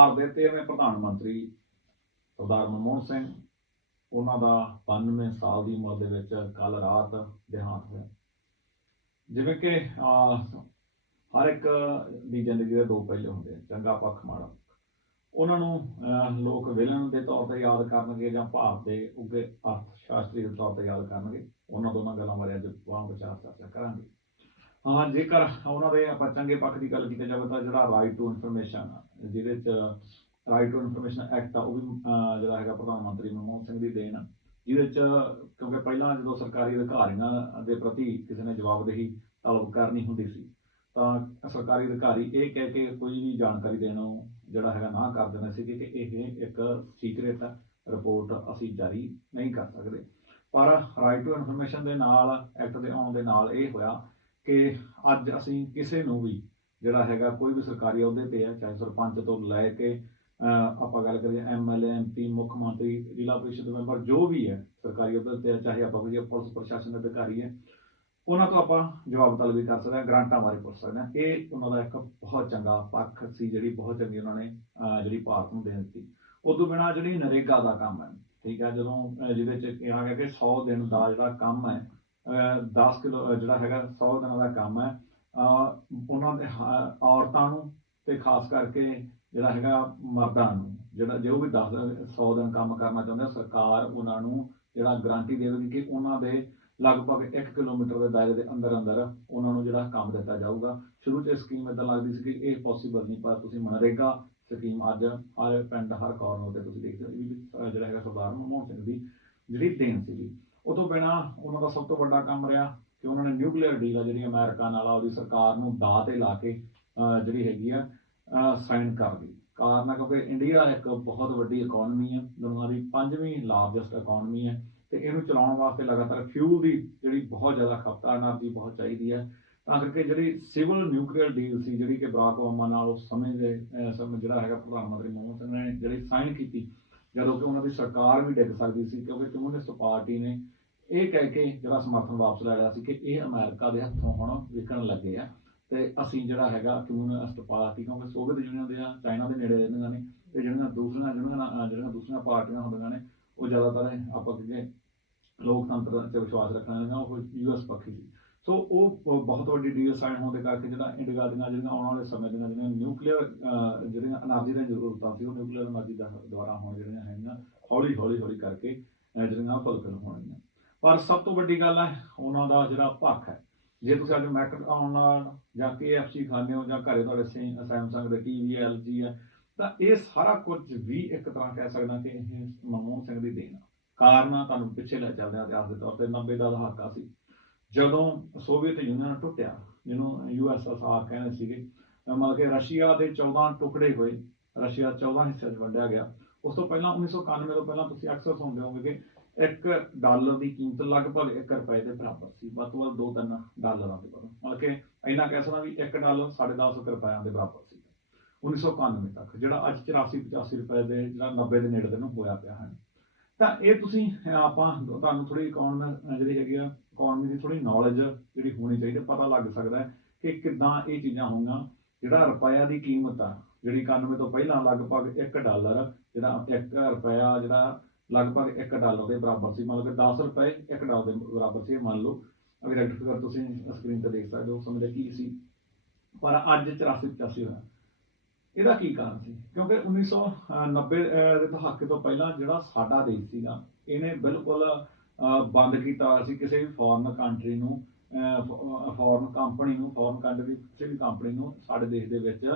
ਭਾਰਤ ਦੇ 13ਵੇਂ ਪ੍ਰਧਾਨ ਮੰਤਰੀ ਸਰਦਾਰ ਮਨਮੋਹਨ ਸਿੰਘ, ਉਹਨਾਂ ਦਾ 92 ਸਾਲ ਦੀ ਉਮਰ ਦੇ ਵਿੱਚ ਕੱਲ ਰਾਤ ਦੇਹਾਂਤ ਹੋਇਆ। ਜਿਵੇਂ ਕਿ ਹਰ ਇੱਕ ਦੀ ਜ਼ਿੰਦਗੀ ਦੇ ਦੋ ਪਹਿਲੇ ਹੁੰਦੇ ਆ, ਚੰਗਾ ਪੱਖ, ਮਾੜਾ ਉਹਨਾਂ ਨੂੰ ਲੋਕ ਵਿਲਨ ਦੇ ਤੌਰ ਤੇ ਯਾਦ ਕਰਨਗੇ ਜਾਂ ਭਾਰਤ ਦੇ ਉੱਗੇ ਅਰਥ ਸ਼ਾਸਤਰੀ ਦੇ ਤੌਰ ਤੇ ਯਾਦ ਕਰਨਗੇ, ਉਹਨਾਂ ਦੋਨਾਂ ਗੱਲਾਂ ਬਾਰੇ ਅੱਜ ਵਾਂ ਵਿਚਾਰ ਚਰਚਾ ਕਰਾਂਗੇ। ਹਾਂ ਜੇਕਰ ਉਹਨਾਂ ਦੇ ਆਪਾਂ ਚੰਗੇ ਪੱਖ ਦੀ ਗੱਲ ਕੀਤੀ ਜਾਵੇ ਤਾਂ ਜਿਹੜਾ ਰਾਈਟ ਟੂ ਇਨਫੋਰਮੇਸ਼ਨ ਜਿਹਦੇ ਚ ਰਾਈਟ ਟੂ ਇਨਫੋਰਮੇਸ਼ਨ ਐਕਟ ਆ, ਉਹ ਵੀ ਜਿਹੜਾ ਹੈਗਾ ਪ੍ਰਧਾਨ ਮੰਤਰੀ ਮਨਮੋਹਨ ਸਿੰਘ ਦੀ ਦੇਣ, ਜਿਹਦੇ ਚ ਕਿਉਂਕਿ ਪਹਿਲਾਂ ਜਦੋਂ ਸਰਕਾਰੀ ਅਧਿਕਾਰੀਆਂ ਦੇ ਪ੍ਰਤੀ ਕਿਸੇ ਨੇ ਜਵਾਬਦੇਹੀ ਤਲਬ ਕਰਨੀ ਹੁੰਦੀ ਸੀ, ਤਾਂ ਸਰਕਾਰੀ ਅਧਿਕਾਰੀ ਇਹ ਕਹਿ ਕੇ ਕੋਈ ਵੀ ਜਾਣਕਾਰੀ ਦੇਣੋਂ ਜਿਹੜਾ ਹੈਗਾ ਨਾ ਕਰ ਦਿੰਦੇ ਸੀ ਕਿ ਇਹ ਇੱਕ ਸੀਕ੍ਰੇਟ ਰਿਪੋਰਟ ਅਸੀਂ ਜਾਰੀ ਨਹੀਂ ਕਰ ਸਕਦੇ। ਪਰ ਰਾਈਟ ਟੂ ਇਨਫੋਰਮੇਸ਼ਨ ਦੇ ਨਾਲ ਐਕਟ ਦੇ ਆਉਣ ਦੇ ਨਾਲ ਇਹ ਹੋਇਆ ਕਿ ਅੱਜ ਅਸੀਂ ਕਿਸੇ ਨੂੰ ਵੀ ਜਿਹੜਾ ਹੈਗਾ ਕੋਈ ਵੀ ਸਰਕਾਰੀ ਅਹੁਦੇ ਤੇ ਹੈ ਚਾਹੇ ਸਰਪੰਚ ਤੋਂ ਲੈ ਕੇ ਆਪਾਂ ਗੱਲ ਕਰੀਏ ਐਮਐਲਏ ਐਮਪੀ ਮੁੱਖ ਮੰਤਰੀ ਜ਼ਿਲ੍ਹਾ ਪ੍ਰੀਸ਼ਦ ਮੈਂਬਰ ਜੋ ਵੀ ਹੈ ਸਰਕਾਰੀ ਅਹੁਦੇ ਤੇ ਹੈ, ਚਾਹੇ ਆਪਾਂ ਕਹੀਏ ਪੁਲਿਸ ਪ੍ਰਸ਼ਾਸਨ ਦੇ ਅਧਿਕਾਰੀ ਹੈ ਉਹਨਾਂ ਤੋਂ ਆਪਾਂ ਜਵਾਬ ਤਲਬ ਵੀ ਕਰ ਸਕਦੇ ਹਾਂ ਗ੍ਰਾਂਟਾਂ ਬਾਰੇ ਪੁੱਛ ਸਕਦੇ ਹਾਂ। ਇਹ ਉਹਨਾਂ ਦਾ ਇੱਕ ਬਹੁਤ ਚੰਗਾ ਪੱਖ ਸੀ ਜਿਹੜੀ ਬਹੁਤ ਚੰਗੀ ਉਹਨਾਂ ਨੇ ਜਿਹੜੀ ਭਾਰਤ ਨੂੰ ਦੇ ਦਿੱਤੀ। ਉਦੋਂ ਬਿਨਾਂ ਜਿਹੜੀ ਨਰੇਗਾ ਦਾ ਕੰਮ ਹੈ ਠੀਕ ਹੈ ਜਦੋਂ ਜਿਹਦੇ ਚ ਕਿਹਾ ਗਿਆ ਕਿ 100 ਦਿਨ ਦਾ ਜਿਹੜਾ ਕੰਮ ਹੈ ਅਹ 10 ਕਿਲੋ ਜਿਹੜਾ ਹੈਗਾ 100 ਦਿਨਾਂ ਦਾ ਕੰਮ ਹੈ ਉਹਨਾਂ ਦੇ ਹ- ਔਰਤਾਂ ਨੂੰ ਤੇ ਖਾਸ ਕਰਕੇ ਜਿਹੜਾ ਹੈਗਾ ਮਰਦਾਂ ਨੂੰ, ਜਿਹੜਾ, ਜੋ ਵੀ 10 100 ਦਿਨ ਕੰਮ ਕਰਨਾ ਚਾਹੁੰਦੇ ਸਰਕਾਰ ਉਹਨਾਂ ਨੂੰ ਜਿਹੜਾ ਗਾਰੰਟੀ ਦੇਵੇਗੀ ਕਿ ਉਹਨਾਂ ਦੇ ਲਗਭਗ 1 ਕਿਲੋਮੀਟਰ ਦੇ ਦਾਇਰੇ ਦੇ ਅੰਦਰ ਅੰਦਰ ਉਹਨਾਂ ਨੂੰ ਜਿਹੜਾ ਕੰਮ ਦਿੱਤਾ ਜਾਊਗਾ। ਸ਼ੁਰੂ 'ਚ ਇਹ ਸਕੀਮ ਇਦਾਂ ਲੱਗਦੀ ਸੀ ਕਿ ਇਹ ਪੋਸੀਬਲ ਨਹੀਂ, ਪਰ ਤੁਸੀਂ ਮਨਰੇਗਾ ਸਕੀਮ ਅੱਜ ਹਰ ਪਿੰਡ, ਹਰ ਕਾਰਨਰ ਤੇ ਤੁਸੀਂ ਦੇਖਦੇ ਹੋ ਵੀ ਜਿਹੜਾ ਹੈਗਾ ਸਰਦਾਰ ਮਨਮੋਹਨ ਸਿੰਘ ਦੀ ਜਿਹੜੀ ਦੇਣ ਸੀਗੀ। ਉਹ ਤੋਂ ਬਿਨਾ ਉਹਨਾਂ ਦਾ ਸਭ ਤੋਂ ਵੱਡਾ ਕੰਮ ਰਿਹਾ ਕਿ ਉਹਨਾਂ ਨੇ ਨਿਊਕਲੀਅਰ ਡੀਲ ਆ ਜਿਹੜੀ ਅਮਰੀਕਾ ਨਾਲ ਆ, ਉਹਦੀ ਸਰਕਾਰ ਨੂੰ ਦਾਅ ਤੇ ਲਾ ਕੇ ਜਿਹੜੀ ਹੈਗੀ ਆ ਸਾਈਨ ਕਰ ਦਿੱਤੀ। ਕਾਰਨ ਆ ਕਿਉਂਕਿ ਇੰਡੀਆ ਇੱਕ ਬਹੁਤ ਵੱਡੀ ਇਕਨੋਮੀ ਹੈ ਦੁਨੀਆ ਦੀ ਪੰਜਵੀਂ ਲਾਰਜੈਸਟ ਇਕਨੋਮੀ ਹੈ ਤੇ ਇਹਨੂੰ ਚਲਾਉਣ ਵਾਸਤੇ ਲਗਾਤਾਰ ਫਿਊਲ ਦੀ ਜਿਹੜੀ ਬਹੁਤ ਜ਼ਿਆਦਾ ਖਪਤ ਐਨਰਜੀ ਬਹੁਤ ਚਾਹੀਦੀ ਹੈ ਤਾਂ ਕਰਕੇ ਜਿਹੜੀ ਸਿਵਲ ਨਿਊਕਲੀਅਰ ਡੀਲ ਸੀ, ਜਿਹੜੀ ਕਿ ਬਰਾਕ ਓਬਾਮਾ ਨਾਲ ਉਸ ਸਮੇਂ ਦੇ ਸਮੇਂ ਜਿਹੜਾ ਹੈਗਾ ਪ੍ਰਧਾਨ ਮੰਤਰੀ ਮਨਮੋਹਨ ਨੇ ਜਿਹੜੀ ਸਾਈਨ ਕੀਤੀ, ਜਦੋਂ ਕਿ ਉਹਨਾਂ ਦੀ ਸਰਕਾਰ ਵੀ ਡਿੱਗ ਸਕਦੀ ਸੀ, ਕਿਉਂਕਿ ਕਮਿਊਨਿਸਟ ਪਾਰਟੀ ਨੇ ਇਹ ਕਹਿ ਕੇ ਜਿਹੜਾ ਸਮਰਥਨ ਵਾਪਸ ਲੈ ਲਿਆ ਸੀ ਕਿ ਇਹ ਅਮਰੀਕਾ ਦੇ ਹੱਥੋਂ ਹੁਣ ਵਿਕਣ ਲੱਗੇ ਆ। ਤੇ ਅਸੀਂ ਜਿਹੜਾ ਹੈਗਾ ਕਮਿਊਨਿਸਟ ਪਾਰਟੀ ਕਿਉਂਕਿ ਸੋਵੀਅਤ ਯੂਨੀਅਨ ਦੇ ਆ, ਚਾਈਨਾ ਦੇ ਨੇੜੇ ਰਹਿੰਦੀਆਂ ਨੇ। ਤੇ ਜਿਹੜੀਆਂ ਦੂਸਰੀਆਂ, ਜਿਹੜੀਆਂ ਜਿਹੜੀਆਂ ਦੂਸਰੀਆਂ ਪਾਰਟੀਆਂ ਹੁੰਦੀਆਂ ਨੇ, ਉਹ ਜ਼ਿਆਦਾਤਰ ਆਪਾਂ ਕਹਿੰਦੇ ਲੋਕਤੰਤਰ ਤੇ ਵਿਸ਼ਵਾਸ ਰੱਖਣ ਵਾਲੀਆਂ ਉਹ ਯੂਐਸ ਪੱਖੀ ਸੀ ਸੋ ਉਹ ਬਹੁਤ ਵੱਡੀ ਡੀਲ ਸਾਈਨ ਹੋਣ ਦੇ ਕਰਕੇ ਜਿਹੜਾ ਇੰਡੀਆ ਦੀਆਂ ਜਿਹੜੀਆਂ ਆਉਣ ਵਾਲੇ ਸਮੇਂ ਦੀਆਂ ਜਿਹੜੀਆਂ ਨਿਊਕਲੀਅਰ ਜਿਹੜੀਆਂ એનર્ਜੀ ਦੀਆਂ ਜ਼ਰੂਰਤਾਂ ਸੀ, ਉਹ ਨਿਊਕਲੀਅਰ એનર્ਜੀ ਦੁਆਰਾ ਹੋਣ ਜਿਹੜੀਆਂ ਹੈਗੀਆਂ ਹੌਲੀ ਹੌਲੀ ਹੌਲੀ ਕਰਕੇ ਜਿਹੜੀਆਂ ਫੁਲਫਿਲ ਹੋਣਗੀਆਂ। ਪਰ ਸਭ ਤੋਂ ਵੱਡੀ ਗੱਲ ਹੈ, ਉਹਨਾਂ ਦਾ ਜਿਹੜਾ ਪੱਖ ਹੈ। ਜੇ ਤੁਸੀਂ ਅੱਜ ਮੈਕ ਆਨਲਾਈਨ ਜਾਂ KFC ਖਾਂਦੇ ਹੋ ਜਾਂ ਘਰੇ ਤੁਹਾਡੇ ਸੈਮਸੰਗ ਦੇ ਟੀਵੀ LG ਹੈ ਤਾਂ ਇਹ ਸਾਰਾ ਕੁਝ ਵੀ ਇੱਕ ਤਰ੍ਹਾਂ ਕਹਿ ਸਕਦਾ ਕਿ ਇਹ ਮਨਮੋਹਨ ਸਿੰਘ ਦੀ ਦੇਣ ਆ। ਕਾਰਨ ਤੁਹਾਨੂੰ ਪਿੱਛੇ ਲੈ ਚੱਲਦੇ ਹਾਂ ਇਤਿਹਾਸ ਦੇ ਤੌਰ ਤੇ 90 ਦਾ ਦਹਾਕਾ ਸੀ। ਜਦੋਂ ਸੋਵੀਅਤ ਯੂਨੀਅਨ ਟੁੱਟਿਆ, ਜਿਹਨੂੰ ਯੂਐਸਐਸਆਰ ਕਹਿੰਦੇ ਸੀਗੇ ਮਤਲਬ ਕਿ ਰਸ਼ੀਆ ਦੇ 14 ਟੁਕੜੇ ਹੋਏ ਰਸ਼ੀਆ 14 ਹਿੱਸਿਆਂ 'ਚ ਵੰਡਿਆ ਗਿਆ। ਉਸ ਤੋਂ ਪਹਿਲਾਂ 1991 ਤੋਂ ਪਹਿਲਾਂ ਤੁਸੀਂ ਅਕਸਰ ਸੁਣਦੇ ਹੋਵੋਗੇ ਕਿ ਇੱਕ ਡਾਲਰ ਦੀ ਕੀਮਤ ਲਗਭਗ 1 ਰੁਪਏ ਦੇ ਬਰਾਬਰ ਸੀ। ਵੱਧ ਤੋਂ ਵੱਧ 2-3 ਡਾਲਰਾਂ ਦੇ ਬਰਾਬਰ। ਮਤਲਬ ਕਿ ਇੰਨਾ ਕਹਿ ਸਕਦਾ ਵੀ 1 ਡਾਲਰ 10.5 ਰੁਪਏ ਦੇ ਬਰਾਬਰ ਸੀ। 1991 ਤੱਕ ਜਿਹੜਾ ਅੱਜ 84 85 ਰੁਪਏ ਦੇ ਜਿਹੜਾ 90 ਦੇ ਨੇੜੇ ਦੇ ਨੂੰ ਹੋਇਆ ਪਿਆ ਹੈ। ਤਾਂ ਇਹ ਤੁਸੀਂ ਆਪਾਂ ਤੁਹਾਨੂੰ ਥੋੜੀ ਇਕਨੋਮੀ ਜਿਹੜੀ ਹੈਗੀ ਆ ਇਕਨੋਮੀ ਦੀ ਥੋੜੀ ਨੌਲੇਜ ਜਿਹੜੀ ਹੋਣੀ ਚਾਹੀਦੀ ਹੈ, ਪਤਾ ਲੱਗ ਸਕਦਾ ਕਿ ਕਿੱਦਾਂ ਇਹ ਚੀਜ਼ਾਂ ਹੋਈਆਂ। ਜਿਹੜਾ ਰੁਪਇਆ ਦੀ ਕੀਮਤ ਆ ਜਿਹੜੀ 91 ਤੋਂ ਪਹਿਲਾਂ ਲਗਭਗ 1 ਡਾਲਰ ਜਿਹੜਾ 1 ਰੁਪਇਆ ਜਿਹੜਾ ਲਗਭਗ 1 ਡਾਲਰ ਦੇ ਬਰਾਬਰ ਸੀ, ਮਤਲਬ ਕਿ 10 ਰੁਪਏ 1 ਡਾਲਰ ਦੇ ਬਰਾਬਰ ਸੀ ਮੰਨ ਲਓ। ਅਗਰ ਫਿਗਰ ਤੁਸੀਂ ਸਕਰੀਨ ਤੇ ਦੇਖ ਸਕਦੇ ਹੋ, ਉਸ ਸਮੇਂ ਦਾ ਕੀ ਸੀ? ਪਰ ਅੱਜ 84 85 ਹੋਇਆ। ਇਹਦਾ ਕੀ ਕਾਰਨ ਸੀ? ਕਿਉਂਕਿ 1990 ਦੇ ਦਹਾਕੇ ਤੋਂ ਪਹਿਲਾਂ ਜਿਹੜਾ ਸਾਡਾ ਦੇਸ਼ ਸੀਗਾ ਇਹਨੇ ਬਿਲਕੁਲ ਬੰਦ ਕੀਤਾ ਹੋਇਆ ਸੀ। ਕਿਸੇ ਵੀ ਫੋਰਨ ਕੰਟਰੀ ਨੂੰ ਫੋਰਨ ਕੰਪਨੀ ਨੂੰ ਫੋਰਨ ਕੰਟਰੀ ਕਿਸੇ ਵੀ ਕੰਪਨੀ ਨੂੰ ਸਾਡੇ ਦੇਸ਼ ਦੇ ਵਿੱਚ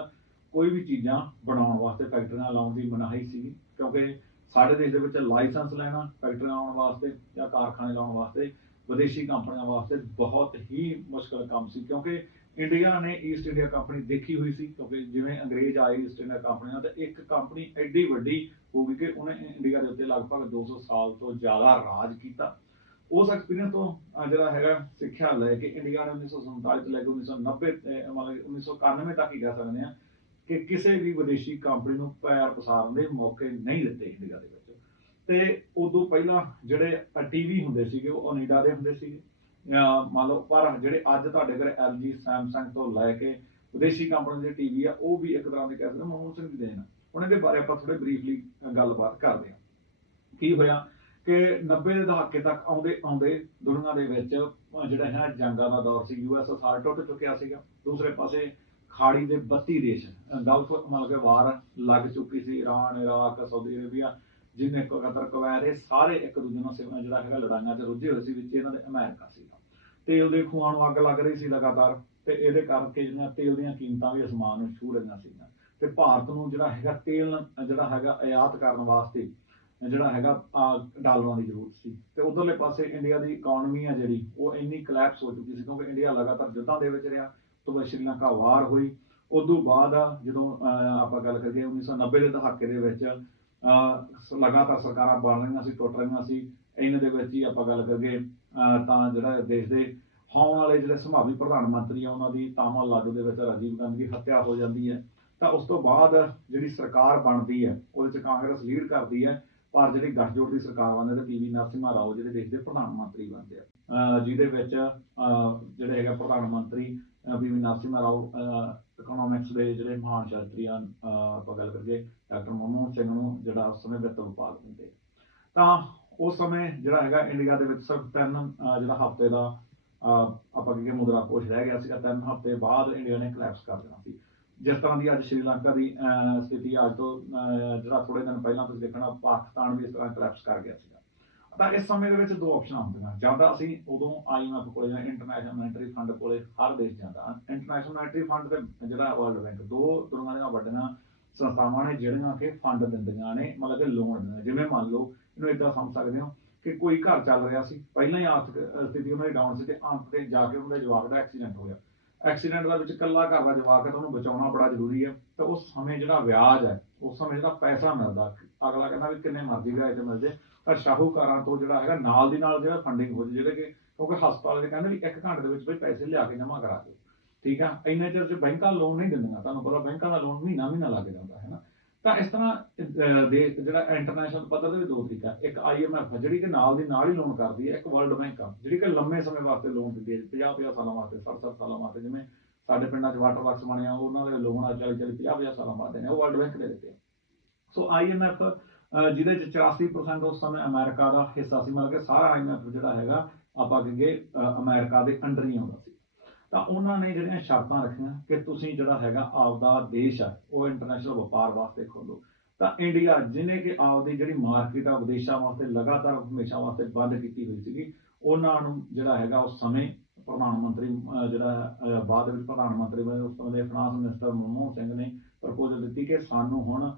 ਕੋਈ ਵੀ ਚੀਜ਼ਾਂ ਬਣਾਉਣ ਵਾਸਤੇ ਫੈਕਟਰੀਆਂ ਲਾਉਣ ਦੀ ਮਨਾਹੀ ਸੀ। ਕਿਉਂਕਿ ਸਾਡੇ ਦੇਸ਼ ਦੇ ਵਿੱਚ ਲਾਇਸੈਂਸ ਲੈਣਾ ਫੈਕਟਰੀਆਂ ਲਾਉਣ ਵਾਸਤੇ ਜਾਂ ਕਾਰਖਾਨੇ ਲਾਉਣ ਵਾਸਤੇ, ਵਿਦੇਸ਼ੀ ਕੰਪਨੀਆਂ ਵਾਸਤੇ ਬਹੁਤ ਹੀ ਮੁਸ਼ਕਲ ਕੰਮ ਸੀ, ਕਿਉਂਕਿ ਇੰਡੀਆ ਨੇ ਈਸਟ ਇੰਡੀਆ ਕੰਪਨੀ ਦੇਖੀ ਹੋਈ ਸੀ, ਕਿਉਂਕਿ ਜਿਵੇਂ ਅੰਗਰੇਜ਼ ਆਏ ਈਸਟ ਇੰਡੀਆ ਕੰਪਨੀਆਂ ਤੇ ਇੱਕ ਕੰਪਨੀ ਐਡੀ ਵੱਡੀ ਹੋ ਗਈ ਕਿ ਉਹਨੇ ਇੰਡੀਆ ਦੇ ਉੱਤੇ ਲਗਭਗ 200 ਸਾਲ ਤੋਂ ਜ਼ਿਆਦਾ ਰਾਜ ਕੀਤਾ। ਉਸ ਐਕਸਪੀਰੀਅੰਸ ਤੋਂ ਜਿਹੜਾ ਹੈਗਾ ਸਿੱਖਿਆ ਲੈ ਕੇ ਇੰਡੀਆ ਨੇ 1947 ਤੋਂ ਲੈ ਕੇ 1990 ਅਹ, ਮਤਲਬ 1991 ਤੱਕ ਹੀ ਕਹਿ ਸਕਦੇ ਆ ਕਿ ਕਿਸੇ ਵੀ ਵਿਦੇਸ਼ੀ ਕੰਪਨੀ ਨੂੰ ਪੈਰ ਪਸਾਰਨ ਦੇ ਮੌਕੇ ਨਹੀਂ ਦਿੱਤੇ ਇੰਡੀਆ ਦੇ ਵਿੱਚ। ਤੇ ਉਦੋਂ ਪਹਿਲਾਂ ਜਿਹੜੇ ਟੀਵੀ ਹੁੰਦੇ ਸੀਗੇ, ਉਹ ਅਨੀਡਾ ਦੇ ਹੁੰਦੇ ਸੀਗੇ। ਮੰਨ ਲਓ, ਪਰ ਜਿਹੜੇ ਅੱਜ ਤੁਹਾਡੇ ਘਰੇ LG Samsung ਤੋਂ ਲੈ ਕੇ ਵਿਦੇਸ਼ੀ ਕੰਪਨੀ ਦੇ ਟੀਵੀ ਆ, ਉਹ ਵੀ ਇੱਕ ਤਰ੍ਹਾਂ ਦੇ ਕਹਿ ਸਕਦੇ ਮਨਮੋਹਨ ਸਿੰਘ ਦੀ ਦੇਣ ਉਹਨਾਂ ਦੇ ਬਾਰੇ ਆਪਾਂ ਥੋੜੇ ਬਰੀਫਲੀ ਗੱਲਬਾਤ ਕਰਦੇ ਹਾਂ। ਕੀ ਹੋਇਆ ਕਿ 90 ਦੇ ਦਹਾਕੇ ਤੱਕ ਆਉਂਦੇ ਆਉਂਦੇ ਦੁਨੀਆ ਦੇ ਵਿੱਚ ਜਿਹੜਾ ਹੈ ਜੰਗਾਂ ਦਾ ਦੌਰ ਸੀ। ਯੂਐਸਐਸਆਰ ਟੁੱਟ ਚੁੱਕਿਆ ਸੀਗਾ। ਦੂਸਰੇ ਪਾਸੇ ਖਾੜੀ ਦੇ 32 ਦੇਸ਼ ਗਲਫ ਮਤਲਬ ਕਿ ਵਾਰ ਲੱਗ ਚੁੱਕੀ ਸੀ ਈਰਾਨ ਇਰਾਕ, ਸਾਊਦੀ ਅਰੇਬੀਆ, ਜਿੰਨੇ ਕੁ ਕਤਰ ਕੁਵੈਤ, ਇਹ ਸਾਰੇ ਇੱਕ ਦੂਜੇ ਨਾਲ ਸੇਵਾ ਜਿਹੜਾ ਹੈਗਾ ਲੜਾਈਆਂ 'ਚ ਰੁੱਝੇ ਹੋਏ ਸੀ, ਵਿੱਚ ਇਹਨਾਂ ਦੇ ਅਮਰੀਕਾ ਸੀਗਾ। ਤੇਲ ਦੇ ਖੂਹਾਂ ਨੂੰ ਅੱਗ ਲੱਗ ਰਹੀ ਸੀ ਲਗਾਤਾਰ, ਤੇ ਇਹਦੇ ਕਰਕੇ ਜਿਹੜੀਆਂ ਤੇਲ ਦੀਆਂ ਕੀਮਤਾਂ ਵੀ ਅਸਮਾਨ ਨੂੰ ਛੂ ਰਹੀਆਂ ਸੀਗੀਆਂ। ਤੇ ਭਾਰਤ ਨੂੰ ਜਿਹੜਾ ਹੈਗਾ ਤੇਲ, ਜਿਹੜਾ ਹੈਗਾ ਆਯਾਤ ਕਰਨ ਵਾਸਤੇ ਜਿਹੜਾ ਹੈਗਾ ਡਾਲਰਾਂ ਦੀ ਜ਼ਰੂਰਤ ਸੀ। ਤੇ ਉਧਰਲੇ ਪਾਸੇ ਇੰਡੀਆ ਦੀ ਇਕਨੋਮੀ ਆ ਜਿਹੜੀ, ਉਹ ਇੰਨੀ ਕਲੈਪਸ ਹੋ ਚੁੱਕੀ ਸੀ ਕਿਉਂਕਿ ਇੰਡੀਆ ਲਗਾਤਾਰ ਯੁੱਧਾਂ ਦੇ ਵਿੱਚ ਰਿਹਾ। ਤੋਂ ਬਾਅਦ ਸ਼੍ਰੀਲੰਕਾ ਵਾਰ ਹੋਈ। ਉਦੋਂ ਬਾਅਦ ਜਦੋਂ ਆਪਾਂ ਗੱਲ ਕਰੀਏ 1990 ਦੇ ਦਹਾਕੇ ਦੇ ਵਿੱਚ ਲਗਾਤਾਰ ਸਰਕਾਰਾਂ ਬਣ ਰਹੀਆਂ ਸੀ, ਟੁੱਟ ਰਹੀਆਂ ਸੀ। ਇਹਨਾਂ ਦੇ ਵਿੱਚ ਹੀ ਆਪਾਂ ਗੱਲ ਕਰੀਏ ਤਾਂ ਜਿਹੜਾ ਦੇਸ਼ ਦੇ ਆਉਣ ਵਾਲੇ ਜਿਹੜੇ ਸੰਭਾਵੀ ਪ੍ਰਧਾਨ ਮੰਤਰੀ ਆ, ਉਹਨਾਂ ਦੀ ਤਾਮਿਲਨਾਡੂ ਦੇ ਵਿੱਚ ਰਾਜੀਵ ਗਾਂਧੀ ਦੀ ਹੱਤਿਆ ਹੋ ਜਾਂਦੀ ਹੈ। ਤਾਂ ਉਸ ਤੋਂ ਬਾਅਦ ਜਿਹੜੀ ਸਰਕਾਰ ਬਣਦੀ ਹੈ, ਉਹਦੇ ਚ ਕਾਂਗਰਸ ਲੀਡ ਕਰਦੀ ਹੈ ਪਰ ਜਿਹੜੀ ਗੱਠਜੋੜ ਦੀ ਸਰਕਾਰ ਬਣਦੀ ਹੈ ਪੀਵੀ ਨਰਸਿਮਹਾ ਰਾਓ ਜਿਹੜੇ ਦੇਸ਼ ਦੇ ਪ੍ਰਧਾਨ ਮੰਤਰੀ ਬਣਦੇ ਆ। ਜਿਹਦੇ ਵਿੱਚ, ਅਹ ਜਿਹੜੇ ਹੈਗਾ ਪ੍ਰਧਾਨ ਮੰਤਰੀ ਪੀਵੀ ਨਰਸਿਮਹਾ ਰਾਓ ਇਕਨੋਮਿਕਸ ਦੇ ਜਿਹੜੇ ਮਹਾਨ ਸ਼ਾਸਤਰੀ ਹਨ ਆਪਾਂ ਗੱਲ ਕਰੀਏ, ਡਾਕਟਰ ਮਨਮੋਹਨ ਸਿੰਘ ਨੂੰ ਜਿਹੜਾ ਉਸ ਸਮੇਂ ਵਿੱਤ ਵਿਭਾਗ ਦਿੰਦੇ ਤਾਂ ਉਸ ਸਮੇਂ ਜਿਹੜਾ ਹੈਗਾ ਇੰਡੀਆ ਦੇ ਵਿੱਚ ਸਿਰਫ ਤਿੰਨ ਜਿਹੜਾ ਹਫ਼ਤੇ ਦਾ, ਅਹ ਆਪਾਂ ਕਹੀਏ ਮੁਦਰਾ ਕੋਸ਼ ਰਹਿ ਗਿਆ ਸੀਗਾ। ਤਿੰਨ ਹਫ਼ਤੇ ਬਾਅਦ ਇੰਡੀਆ ਨੇ ਕਲੈਪਸ ਕਰ ਦੇਣਾ ਸੀ। ਜਿਸ ਤਰ੍ਹਾਂ ਦੀ ਅੱਜ ਸ਼੍ਰੀਲੰਕਾ ਦੀ ਅਹ, ਸਥਿਤੀ ਅੱਜ ਤੋਂ ਜਿਹੜਾ ਥੋੜੇ ਦਿਨ ਪਹਿਲਾਂ ਤੁਸੀਂ ਦੇਖਣਾ ਪਾਕਿਸਤਾਨ ਵੀ ਇਸ ਤਰ੍ਹਾਂ ਕਲੈਪਸ ਕਰ ਗਿਆ ਸੀਗਾ। ਤਾਂ ਇਸ ਸਮੇਂ ਦੇ ਵਿੱਚ ਦੋ ਆਪਸ਼ਨਾਂ ਹੁੰਦੀਆਂ। ਜਾਂ ਤਾਂ ਅਸੀਂ ਉਦੋਂ ਆਈਐਮਐਫ ਕੋਲੇ ਜਾਂ ਇੰਟਰਨੈਸ਼ਨਲ ਮੋਨਿਟਰੀ ਫੰਡ ਕੋਲੇ ਹਰ ਦੇਸ਼ ਜਾਂਦਾ। ਇੰਟਰਨੈਸ਼ਨਲ ਮੋਨਿਟਰੀ ਫੰਡ ਤੇ ਜਿਹੜਾ ਵਰਲਡ ਬੈਂਕ ਦੋ ਦੁਨੀਆਂ ਦੀਆਂ ਵੱਡੀਆਂ ਸੰਸਥਾਵਾਂ ਨੇ ਜਿਹੜੀਆਂ ਕਿ ਫੰਡ ਦਿੰਦੀਆਂ ਨੇ ਮਤਲਬ ਕਿ ਲੋਨ ਦਿੰਦੀਆਂ ਜਿਵੇਂ ਮੰਨ ਲਓ ਇਹਨੂੰ ਇਦਾਂ ਸਮਝ ਸਕਦੇ ਹੋ ਕਿ ਕੋਈ ਘਰ ਚੱਲ ਰਿਹਾ ਸੀ। ਪਹਿਲਾਂ ਹੀ ਆਰਥਿਕ ਸਥਿਤੀ ਉਹਨਾਂ ਦੀ ਡਾਊਨ ਸੀ ਤੇ ਅੰਤ ਤੇ ਜਾ ਕੇ ਉਹਨਾਂ ਦੇ ਜਵਾਬ ਦਾ ਐਕਸੀਡੈਂਟ ਹੋ ਗਿਆ। ਐਕਸੀਡੈਂਟ ਦਾ ਵਿੱਚ ਇਕੱਲਾ ਘਰ ਦਾ ਜਵਾਕ ਹੈ ਤਾਂ ਉਹਨੂੰ ਬਚਾਉਣਾ ਬੜਾ ਜ਼ਰੂਰੀ ਹੈ। ਤਾਂ ਉਸ ਸਮੇਂ ਜਿਹੜਾ ਵਿਆਜ ਹੈ, ਉਸ ਸਮੇਂ ਜਿਹੜਾ ਪੈਸਾ ਮਿਲਦਾ, ਅਗਲਾ ਕਹਿੰਦਾ ਵੀ ਕਿੰਨੇ ਮਰਜ਼ੀ ਵਿਆਜ ਤੇ ਮਿਲ ਜੇ ਤਾਂ ਸ਼ਾਹੂਕਾਰਾਂ ਤੋਂ ਜਿਹੜਾ ਹੈਗਾ ਨਾਲ ਦੀ ਨਾਲ ਜਿਹੜਾ ਫੰਡਿੰਗ ਹੋ ਜੇ, ਜਿਹੜੇ ਕਿ ਕਿਉਂਕਿ ਹਸਪਤਾਲ ਦੇ ਕਹਿੰਦੇ ਵੀ ਇੱਕ ਘੰਟੇ ਦੇ ਵਿੱਚ ਵੀ ਪੈਸੇ ਲਿਆ ਕੇ ਜਮ੍ਹਾਂ ਕਰਾ ਦਿਓ। ਠੀਕ ਆ? ਇੰਨੇ ਚਿਰ ਚ ਬੈਂਕਾਂ ਲੋਨ ਨਹੀਂ ਦਿੰਦੀਆਂ, ਤੁਹਾਨੂੰ ਪਤਾ ਬੈਂਕਾਂ ਦਾ ਲੋਨ ਮਹੀਨਾ ਮਹੀਨਾ ਲੱਗ ਜਾਂਦਾ, ਹੈ ਨਾ? ਤਾਂ ਇਸ ਤਰ੍ਹਾਂ ਅਹ, ਦੇਸ਼ ਜਿਹੜਾ ਇੰਟਰਨੈਸ਼ਨਲ ਪੱਧਰ ਤੇ ਵੀ ਦੋ ਤਰੀਕਾ ਇੱਕ ਆਈਐਮਐਫ ਜਿਹੜੀ ਕਿ ਨਾਲ ਦੀ ਨਾਲ ਹੀ ਲੋਨ ਕਰਦੀ ਹੈ ਇੱਕ ਵਰਲਡ ਬੈਂਕ ਆ ਜਿਹੜੀ ਕਿ ਲੰਮੇ ਸਮੇਂ ਵਾਸਤੇ ਲੋਨ ਦਿੰਦੀ ਹੈ 50 50 ਸਾਲਾਂ ਵਾਸਤੇ 60 60 ਸਾਲਾਂ ਵਾਸਤੇ ਜਿਵੇਂ ਸਾਡੇ ਪਿੰਡਾਂ 'ਚ ਵਾਟਰ ਵਰਕਸ ਬਣਿਆ ਉਹਨਾਂ ਦੇ ਲੋਨ ਅੱਜ 40 40 50 50 ਸਾਲਾਂ ਬਾਅਦ ਨੇ ਉਹ ਵਰਲਡ ਬੈਂਕ ਦੇ ਦਿੱਤੇ ਆ। ਸੋ ਆਈਐਮਐਫ ਜਿਹਦੇ ਚ 84% ਉਸ ਸਮੇਂ ਅਮਰੀਕਾ ਦਾ ਹਿੱਸਾ ਸੀ ਮਤਲਬ ਕਿ ਸਾਰਾ ਆਈਐਮਐਫ ਜਿਹੜਾ ਹੈਗਾ ਆਪਾਂ ਕਹੀਏ ਅਹ, ਅਮਰੀਕਾ ਦੇ ਅੰਡਰ ਹੀ ਆਉਂਦਾ ਸੀ ਤਾਂ ਉਹਨਾਂ ਨੇ ਜਿਹੜੀਆਂ ਸ਼ਰਤਾਂ ਰੱਖੀਆਂ ਕਿ ਤੁਸੀਂ ਜਿਹੜਾ ਹੈਗਾ ਆਪਦਾ ਦੇਸ਼ ਆ, ਉਹ ਇੰਟਰਨੈਸ਼ਨਲ ਵਪਾਰ ਵਾਸਤੇ ਖੋਲੋ ਤਾਂ ਇੰਡੀਆ ਜਿਹਨੇ ਕਿ ਆਪਦੀ ਜਿਹੜੀ ਮਾਰਕੀਟ ਆ, ਵਿਦੇਸ਼ਾਂ ਵਾਸਤੇ ਲਗਾਤਾਰ ਹਮੇਸ਼ਾ ਵਾਸਤੇ ਬੰਦ ਕੀਤੀ ਹੋਈ ਸੀਗੀ, ਉਹਨਾਂ ਨੂੰ ਜਿਹੜਾ ਹੈਗਾ ਉਸ ਸਮੇਂ ਪ੍ਰਧਾਨ ਮੰਤਰੀ ਜਿਹੜਾ ਬਾਅਦ ਵਿੱਚ ਪ੍ਰਧਾਨ ਮੰਤਰੀ ਬਣੇ, ਉਸ ਸਮੇਂ ਦੇ ਫਾਈਨਾਂਸ ਮਿਨਿਸਟਰ ਮਨਮੋਹਨ ਸਿੰਘ ਨੇ ਪ੍ਰਪੋਜ਼ਲ ਦਿੱਤੀ ਕਿ ਸਾਨੂੰ ਹੁਣ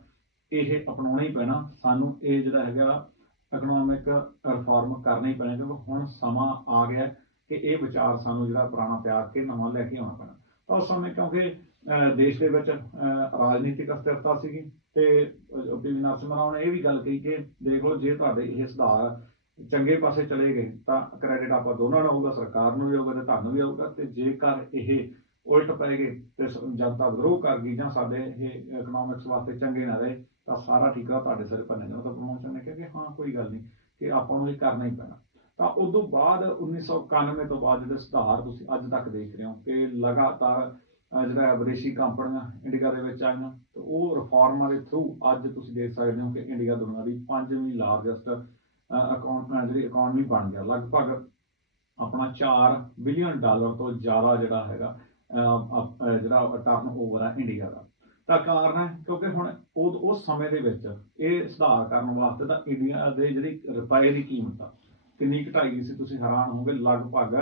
ਇਹ ਅਪਣਾਉਣਾ ਹੀ ਪੈਣਾ, ਸਾਨੂੰ ਇਹ ਜਿਹੜਾ ਹੈਗਾ ਇਕਨੋਮਿਕ ਰਿਫਾਰਮ ਕਰਨਾ ਹੀ ਪੈਣਾ, ਕਿਉਂਕਿ ਹੁਣ ਸਮਾਂ ਆ ਗਿਆ। ਕਿ ਇਹ ਵਿਚਾਰ ਸਾਨੂੰ ਜਿਹੜਾ ਪੁਰਾਣਾ ਪਿਆਰ ਕੇ ਨਵਾਂ ਲੈ ਕੇ ਆਉਣਾ ਪੈਣਾ। ਤਾਂ ਉਸ ਸਮੇਂ ਕਿਉਂਕਿ ਦੇਸ਼ ਦੇ ਵਿੱਚ ਰਾਜਨੀਤਿਕ ਅਸਥਿਰਤਾ ਸੀਗੀ ਤੇ ਬੀਬੀ ਨਰਸਿਮਹਾ ਰਾਓ ਨੇ ਇਹ ਵੀ ਗੱਲ ਕਹੀ ਕਿ ਦੇਖ ਲਓ, ਜੇ ਤੁਹਾਡੇ ਇਹ ਸੁਧਾਰ ਚੰਗੇ ਪਾਸੇ ਚਲੇ ਗਏ, ਤਾਂ ਕ੍ਰੈਡਿਟ ਆਪਾਂ ਦੋਨਾਂ ਨੂੰ ਆਊਗਾ ਸਰਕਾਰ ਨੂੰ ਵੀ ਆਊਗਾ ਤੇ ਤੁਹਾਨੂੰ ਵੀ ਆਊਗਾ ਤੇ ਜੇਕਰ ਇਹ ਉਲਟ ਪੈ ਗਏ ਤੇ ਜਨਤਾ ਵਿਦਰੋਹ ਕਰ ਗਈ ਜਾਂ ਸਾਡੇ ਇਹ ਇਕਨੋਮਿਕਸ ਵਾਸਤੇ ਚੰਗੇ ਨਾ ਰਹੇ, ਤਾਂ ਸਾਰਾ ਠੀਕਾ ਤੁਹਾਡੇ ਸਿਰ ਭੰਨੇ ਜਾਣਾ ਤਾਂ ਪ੍ਰਮੋਸ਼ਨ ਨੇ ਕਿਹਾ ਕਿ ਹਾਂ, ਕੋਈ ਗੱਲ ਨਹੀਂ ਕਿ ਆਪਾਂ ਨੂੰ ਇਹ ਕਰਨਾ ਹੀ ਪੈਣਾ। ਤਾਂ ਉਦੋਂ ਬਾਅਦ 1991 ਤੋਂ ਬਾਅਦ ਜਿਹੜੇ ਸੁਧਾਰ ਤੁਸੀਂ ਅੱਜ ਤੱਕ ਦੇਖ ਰਹੇ ਹੋ ਕਿ ਲਗਾਤਾਰ ਜਿਹੜਾ ਹੈ ਵਿਦੇਸ਼ੀ ਕੰਪਨੀਆਂ ਇੰਡੀਆ ਦੇ ਵਿੱਚ ਆਈਆਂ ਤੇ ਉਹ ਰਿਫਾਰਮਾਂ ਦੇ ਥਰੂ ਅੱਜ ਤੁਸੀਂ ਦੇਖ ਸਕਦੇ ਹੋ ਕਿ ਇੰਡੀਆ ਦੁਨੀਆ ਦੀ ਪੰਜਵੀਂ ਲਾਰਜੈਸਟ ਅਕਾਊਂਟ ਜਿਹੜੀ ਇਕਨੋਮੀ ਬਣ ਗਿਆ। ਲਗਭਗ ਆਪਣਾ 4 ਬਿਲੀਅਨ ਡਾਲਰ ਤੋਂ ਜ਼ਿਆਦਾ ਜਿਹੜਾ ਹੈਗਾ ਜਿਹੜਾ ਟਰਨ ਓਵਰ ਆ ਇੰਡੀਆ ਦਾ। ਤਾਂ ਕਾਰਨ ਹੈ ਕਿਉਂਕਿ ਹੁਣ ਉਹ ਉਸ ਸਮੇਂ ਦੇ ਵਿੱਚ ਇਹ ਸੁਧਾਰ ਕਰਨ ਵਾਸਤੇ ਤਾਂ ਇੰਡੀਆ ਦੇ ਜਿਹੜੀ ਰੁਪਏ ਦੀ ਕੀਮਤ ਆ ਕਿੰਨੀ ਘਟਾਈ ਗਈ ਸੀ ਤੁਸੀਂ ਹੈਰਾਨ ਹੋਵੋਗੇ, ਲਗਭਗ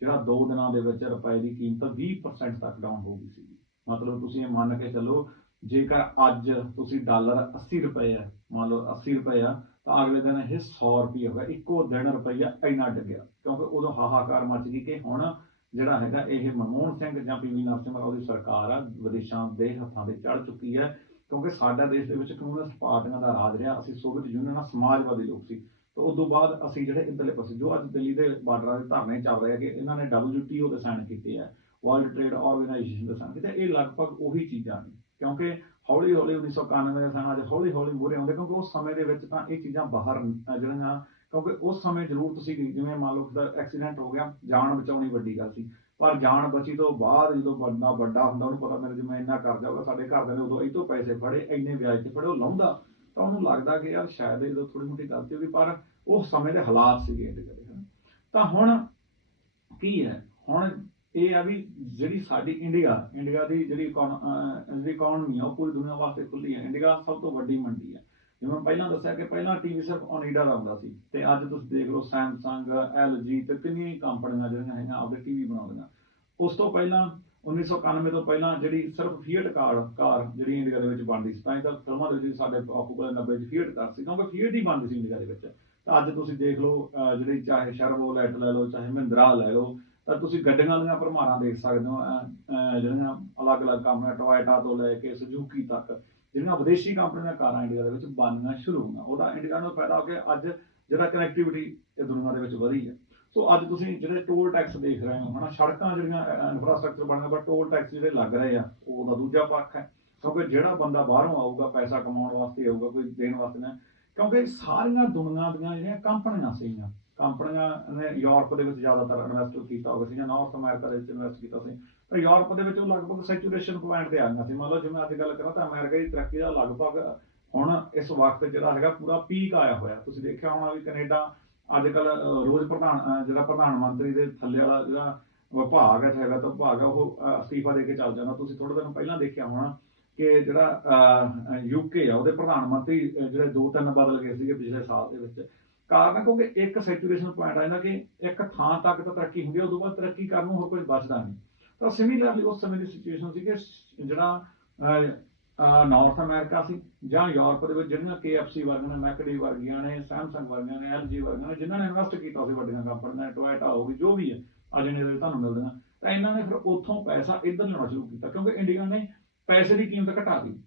ਜਿਹੜਾ 2 ਦਿਨਾਂ ਦੇ ਵਿੱਚ ਰੁਪਏ ਦੀ ਕੀਮਤ 20% ਤੱਕ ਡਾਊਨ ਹੋ ਗਈ ਸੀ ਮਤਲਬ ਤੁਸੀਂ ਇਹ ਮੰਨ ਕੇ ਚੱਲੋ, ਜੇਕਰ ਅੱਜ ਤੁਸੀਂ ਡਾਲਰ 80 ਰੁਪਏ ਹੈ ਮੰਨ ਲਓ 80 ਰੁਪਏ ਆ, ਤਾਂ ਅਗਲੇ ਦਿਨ ਇਹ 100 ਰੁਪਏ ਹੋ ਗਿਆ ਇੱਕੋ ਦਿਨ ਰੁਪਈਆ ਇੰਨਾ ਡਿੱਗਿਆ, ਕਿਉਂਕਿ ਉਦੋਂ ਹਾਹਾਕਾਰ ਮਚ ਗਈ ਕਿ ਹੁਣ ਜਿਹੜਾ ਹੈਗਾ ਇਹ ਮਨਮੋਹਨ ਸਿੰਘ ਜਾਂ ਪੀਵੀ ਨਰਸਿਮਹਾ ਉਹਦੀ ਸਰਕਾਰ ਆ, ਵਿਦੇਸ਼ਾਂ ਦੇ ਹੱਥਾਂ ਦੇ ਚੜ ਚੁੱਕੀ ਹੈ, ਕਿਉਂਕਿ ਸਾਡਾ ਦੇਸ਼ ਦੇ ਵਿੱਚ ਕਮਿਊਨਿਸਟ ਪਾਰਟੀਆਂ ਦਾ ਰਾਜ ਰਿਹਾ। ਅਸੀਂ ਸੋਵੀਅਤ ਯੂਨੀਅਨ ਨਾਲ ਸਮਾਜਵਾਦੀ ਲੋਕ ਸੀ। ਤੇ ਉਸ ਤੋਂ ਬਾਅਦ ਅਸੀਂ ਜਿਹੜੇ ਇੱਧਰਲੇ ਪਾਸੇ, ਜੋ ਅੱਜ ਦਿੱਲੀ ਦੇ ਬਾਰਡਰਾਂ ਦੇ ਧਰਨੇ ਚੱਲ ਰਹੇ ਹੈਗੇ, ਇਹਨਾਂ ਨੇ WTO ਦੇ ਸਾਈਨ ਕੀਤੇ ਆ ਵਰਲਡ ਟ੍ਰੇਡ ਆਰਗੇਨਾਈਜੇਸ਼ਨ ਦੇ ਸਾਈਨ ਕੀਤੇ ਇਹ ਲਗਭਗ ਉਹੀ ਚੀਜ਼ਾਂ ਨੇ। ਕਿਉਂਕਿ ਹੌਲੀ ਹੌਲੀ 1991 ਦੇ ਸਾਈਨ ਅੱਜ ਹੌਲੀ ਹੌਲੀ ਮੂਹਰੇ ਆਉਂਦੇ, ਕਿਉਂਕਿ ਉਸ ਸਮੇਂ ਦੇ ਵਿੱਚ ਤਾਂ ਇਹ ਚੀਜ਼ਾਂ ਬਾਹਰ ਜਿਹੜੀਆਂ, ਕਿਉਂਕਿ ਉਸ ਸਮੇਂ ਜ਼ਰੂਰਤ ਸੀ ਜਿਵੇਂ ਮੰਨ ਲਓ ਕਿ ਐਕਸੀਡੈਂਟ ਹੋ ਗਿਆ, ਜਾਨ ਬਚਾਉਣੀ ਵੱਡੀ ਗੱਲ ਸੀ। ਪਰ ਜਾਨ ਬਚੀ ਤੋਂ ਬਾਅਦ ਜਦੋਂ ਬੰਦਾ ਵੱਡਾ ਹੁੰਦਾ, ਉਹਨੂੰ ਪਤਾ ਮੇਰੇ ਜੇ ਮੈਂ ਇੰਨਾ ਕਰ ਜਾਊਗਾ ਸਾਡੇ ਘਰਦਿਆਂ ਨੇ ਉਦੋਂ ਇਹ ਤੋਂ ਪੈਸੇ ਫੜੇ, ਇੰਨੇ ਵਿਆਜ ਤੇ ਫੜੇ, ਉਹ ਲਾਉਂਦਾ। ਤਾਂ ਉਹਨੂੰ ਲੱਗਦਾ ਕਿ ਯਾਰ ਸ਼ਾਇਦ ਇਹ ਥੋੜੀ ਮੋਟੀ ਗਲਤੀ ਹੋ ਗਈ, ਪਰ ਉਹ ਸਮੇਂ ਦੇ ਹਾਲਾਤ ਸੀਗੇ ਇਹਦੇ ਦੇ ਹਨ। ਤਾਂ ਹੁਣ ਕੀ ਹੈ? ਹੁਣ ਇਹ ਆ ਵੀ ਜਿਹੜੀ ਸਾਡੀ ਇੰਡੀਆ ਇੰਡੀਆ ਦੀ ਜਿਹੜੀ ਇਕੋਨ- ਅਹ ਇਕਨੋਮੀ ਆ, ਉਹ ਪੂਰੀ ਦੁਨੀਆ ਵਾਸਤੇ ਖੁੱਲੀ ਹੈ ਇੰਡੀਆ ਸਭ ਤੋਂ ਵੱਡੀ ਮੰਡੀ ਹੈ ਜਿਵੇਂ ਪਹਿਲਾਂ ਦੱਸਿਆ ਕਿ ਪਹਿਲਾਂ ਟੀਵੀ ਸਿਰਫ ਓਨੀਡਾ ਦਾ ਹੁੰਦਾ ਸੀ ਤੇ ਅੱਜ ਤੁਸੀਂ ਦੇਖ ਲਓ ਸੈਮਸੰਗ ਐਲਜੀ ਤੇ ਕਿੰਨੀਆਂ ਕੰਪਨੀਆਂ ਜਿਹੜੀਆਂ ਹੈਗੀਆਂ ਆਪਦੇ ਟੀਵੀ ਬਣਾਉਂਦੀਆਂ। ਉਸ ਤੋਂ ਪਹਿਲਾਂ 1991 ਤੋਂ ਪਹਿਲਾਂ ਜਿਹੜੀ ਸਿਰਫ ਫੀਟ ਕਾਰ ਕਾਰ ਜਿਹੜੀ ਇੰਡੀਆ ਦੇ ਵਿੱਚ ਬਣਦੀ ਸੀ, ਤਾਂ ਇਹ ਤਾਂ ਫਿਲਮਾਂ ਦੇ ਵਿੱਚ ਸਾਡੇ ਪਾਪੂਲਰ 90 ਚ ਫੀਟ ਕਾਰ ਸੀ, ਕਿਉਂਕਿ ਫੀਟ ਹੀ ਬਣਦੀ ਸੀ ਇੰਡੀਆ ਦੇ ਵਿੱਚ। ਤਾਂ ਅੱਜ ਤੁਸੀਂ ਦੇਖ ਲਓ ਜਿਹੜੀ ਚਾਹੇ ਸ਼ਰਵੋਲੈਟ ਲੈ ਲਓ, ਚਾਹੇ ਮਹਿੰਦਰਾ ਲੈ ਲਓ, ਤਾਂ ਤੁਸੀਂ ਗੱਡੀਆਂ ਦੀਆਂ ਭਰਮਾਰਾਂ ਦੇਖ ਸਕਦੇ ਹੋ ਜਿਹੜੀਆਂ ਅਲੱਗ-ਅਲੱਗ ਕੰਪਨੀਆਂ ਟੋਇਟਾ ਤੋਂ ਲੈ ਕੇ ਸੁਜ਼ੂਕੀ ਤੱਕ, ਜਿਹੜੀਆਂ ਵਿਦੇਸ਼ੀ ਕੰਪਨੀਆਂ ਦੀਆਂ ਕਾਰਾਂ ਇੰਡੀਆ ਦੇ ਵਿੱਚ ਬਣਨੀਆਂ ਸ਼ੁਰੂ ਹੋਈਆਂ। ਉਹਦਾ ਇੰਡੀਆ ਨੂੰ ਫਾਇਦਾ ਹੋ ਗਿਆ, ਅੱਜ ਜਿਹੜਾ ਕਨੈਕਟੀਵਿਟੀ ਇਹ ਦੁਨੀਆ ਦੇ ਵਿੱਚ ਵਧੀ ਹੈ। ਸੋ ਅੱਜ ਤੁਸੀਂ ਜਿਹੜੇ ਟੋਲ ਟੈਕਸ ਦੇਖ ਰਹੇ ਹੋ, ਹਨਾ, ਸੜਕਾਂ ਜਿਹੜੀਆਂ ਇਨਫਰਾਸਟ੍ਰਕਚਰ ਬਣ ਗਿਆ ਪਰ ਟੋਲ ਟੈਕਸ ਜਿਹੜੇ ਲੱਗ ਰਹੇ ਆ ਉਹਦਾ ਦੂਜਾ ਪੱਖ ਹੈ, ਕਿਉਂਕਿ ਜਿਹੜਾ ਬੰਦਾ ਬਾਹਰੋਂ ਆਊਗਾ, ਪੈਸਾ ਕਮਾਉਣ ਵਾਸਤੇ ਆਊਗਾ, ਕੋਈ ਦੇਣ ਵਾਸਤੇ ਨਾ, ਕਿਉਂਕਿ ਸਾਰੀਆਂ ਦੁਨੀਆ ਦੀਆਂ ਜਿਹੜੀਆਂ ਕੰਪਨੀਆਂ ਸੀਗੀਆਂ, ਕੰਪਨੀਆਂ ਨੇ ਯੂਰਪ ਦੇ ਵਿੱਚ ਜ਼ਿਆਦਾਤਰ ਇਨਵੈਸਟ ਕੀਤਾ ਹੋਇਆ ਸੀ, ਜਾਂ ਨਾਰਥ ਅਮਰੀਕਾ ਦੇ ਵਿੱਚ ਇਨਵੈਸਟ ਕੀਤਾ ਸੀ ਤਾਂ ਯੂਰਪ ਦੇ ਵਿੱਚ ਉਹ ਲਗਭਗ ਸੈਚੂਰੇਸ਼ਨ ਪੁਆਇੰਟ ਤੇ ਆ ਗਈਆਂ ਸੀ। ਮਤਲਬ ਜਿਵੇਂ ਅੱਜ ਗੱਲ ਕਰਾਂ ਤਾਂ ਅਮਰੀਕਾ ਦੀ ਤਰੱਕੀ ਦਾ ਲਗਭਗ ਹੁਣ ਇਸ ਵਕਤ ਜਿਹੜਾ ਹੈਗਾ, ਪੂਰਾ ਪੀਕ ਆਇਆ ਹੋਇਆ। ਤੁਸੀਂ ਦੇਖਿਆ ਹੋਣਾ ਵੀ ਕੈਨੇਡਾ ਅੱਜ ਕੱਲ ਰੋਜ਼ ਪ੍ਰਧਾਨ ਜਿਹੜਾ ਪ੍ਰਧਾਨ ਮੰਤਰੀ ਦੇ ਥੱਲੇ ਵਾਲਾ ਜਿਹੜਾ ਵਿਭਾਗ ਹੈ ਹੈਗਾ ਤਾਂ ਵਿਭਾਗ ਹੈ, ਉਹ ਅਸਤੀਫਾ ਦੇ ਕੇ ਚੱਲ ਜਾਂਦਾ। ਤੁਸੀਂ ਥੋੜੇ ਦਿਨ ਪਹਿਲਾਂ ਦੇਖਿਆ ਹੋਣਾ ਕਿ ਜਿਹੜਾ ਯੂਕੇ ਆ, ਉਹਦੇ ਪ੍ਰਧਾਨ ਮੰਤਰੀ ਜਿਹੜੇ ਦੋ ਤਿੰਨ ਬਦਲ ਗਏ ਸੀਗੇ ਪਿਛਲੇ ਸਾਲ ਦੇ ਵਿੱਚ। ਕਾਰਨ ਕਿਉਂਕਿ ਇੱਕ ਸੈਚੂਰੇਸ਼ਨ ਪੁਆਇੰਟ ਆ ਜਾਂਦਾ ਕਿ ਇੱਕ ਥਾਂ ਤੱਕ ਤਾਂ ਤਰੱਕੀ ਹੁੰਦੀ ਹੈ ਉਦੋਂ ਬਾਅਦ ਤਰੱਕੀ ਕਰਨ ਨੂੰ ਹੋਰ ਕੁਝ ਬਚਦਾ ਨਹੀਂ। ਤਾਂ ਸਿਮਿਲਰਲੀ ਉਸ ਸਮੇਂ ਦੀ ਸਿਚੁਏਸ਼ਨ ਸੀ ਕਿ ਜਿਹੜਾ ਨਾਰਥ ਅਮਰੀਕਾ ਸੀ, ਜਾਂ ਯੂਰਪ ਦੇ ਵਿੱਚ ਜਿਹੜੀਆਂ KFC ਵਰਗੀਆਂ ਨੇ ਮੈਕਡੀ ਵਰਗੀਆਂ ਨੇ ਸੈਮਸੰਗ ਵਰਗੀਆਂ ਨੇ, LG ਵਰਗੀਆਂ ਨੇ, ਜਿਨ੍ਹਾਂ ਨੇ ਇਨਵੈਸਟ ਕੀਤਾ ਸੀ ਵੱਡੀਆਂ ਕੰਪਨੀਆਂ ਨੇ ਟੋਇਟਾ ਹੋ ਗਈ, ਜੋ ਵੀ ਹੈ, ਅੱਜ ਨੇ ਦੇ ਤੁਹਾਨੂੰ ਮਿਲਦੀਆਂ। ਤਾਂ ਇਹਨਾਂ ਨੇ ਫਿਰ ਉੱਥੋਂ ਪੈਸਾ ਇੱਧਰ ਲਿਆਉਣਾ ਸ਼ੁਰੂ ਕੀਤਾ, ਕਿਉਂਕਿ ਇੰਡੀਆ ਨੇ ਪੈਸੇ ਦੀ ਕੀਮਤ ਘਟਾ ਦਿੱਤੀ।